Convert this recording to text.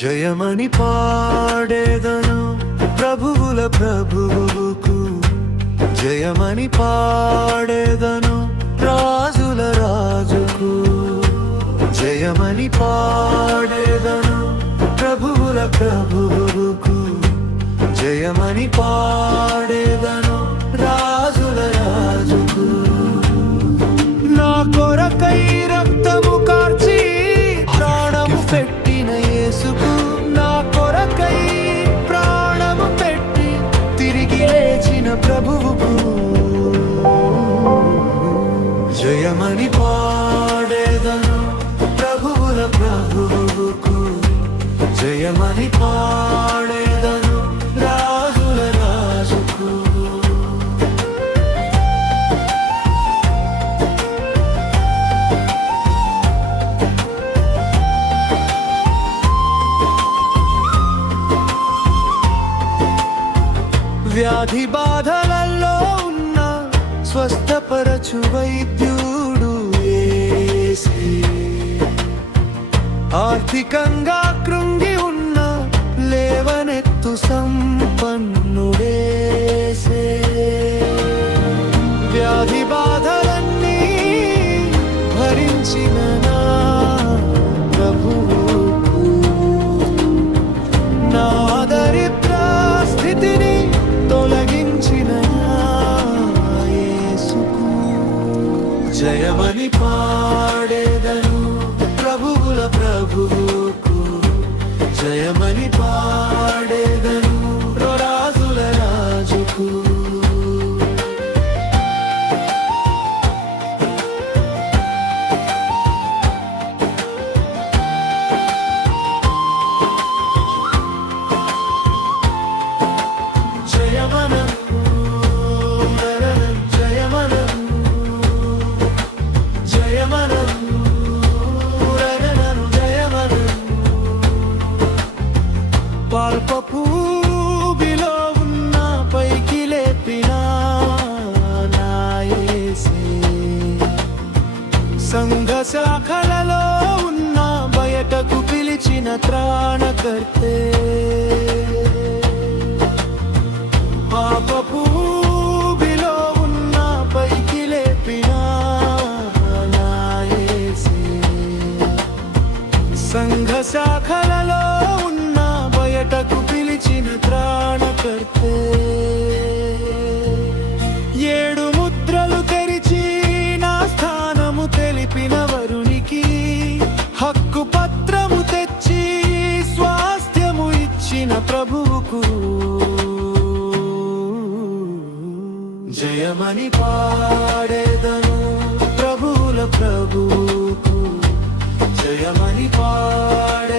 జయమని పాడేదను ప్రభువుల ప్రభువుకు, జయమని పాడేదను రాజుల రాజుకు, జయమని పాడేదను ప్రభువుల ప్రభువుకు, జయమని పాడేదను రాజుల రాజుకు. నా కొరకై రక్తము కార్చి ప్రాణము పెట్టిన యేసుకు, నా కొరకై ప్రాణము పెట్టి తిరిగి లేచిన ప్రభువుకు, జయమని పాడేదను ప్రభువుల ప్రభువుకు, జయమని పాడేదను రాజుల రాజుకు. వ్యాధి బాధలలో ఉన్న స్వస్థపరచు వైద్యుడు యేసే, ఆర్థికంగా కృంగి ఉన్న లేవనెత్తు సంపన్నుడేసే. వ్యాధి బాధలన్నీ భరించిన నా ప్రభువుకు, నా దరిద్ర స్థితిని తొలగించిన యేసుకు, జయమని పాడేదను ప్రభువుల ప్రభువుకు, జయమని పాడేదను రాజుల రాజుకు. పాల్పూబిలో ఉన్న పైకి లేపిన నా యేసే, సంఘ శాఖలలో ఉన్న బయటకు పిలిచిన త్రాణకర్తే, పాపపూబిలో ఉన్న పైకి లేపిన నా యేసే, సంఘ శాఖలలో బయటకు పిలిచిన త్రాణకర్తే. ఏడు ముద్రలు తెరిచి నా స్థానము తెలిపిన వరునికి, హక్కు పత్రము తెచ్చి స్వాస్థ్యము ఇచ్చిన ప్రభువుకు, జయమని పాడేదను ప్రభువుల ప్రభువుకు, జయమని పాడే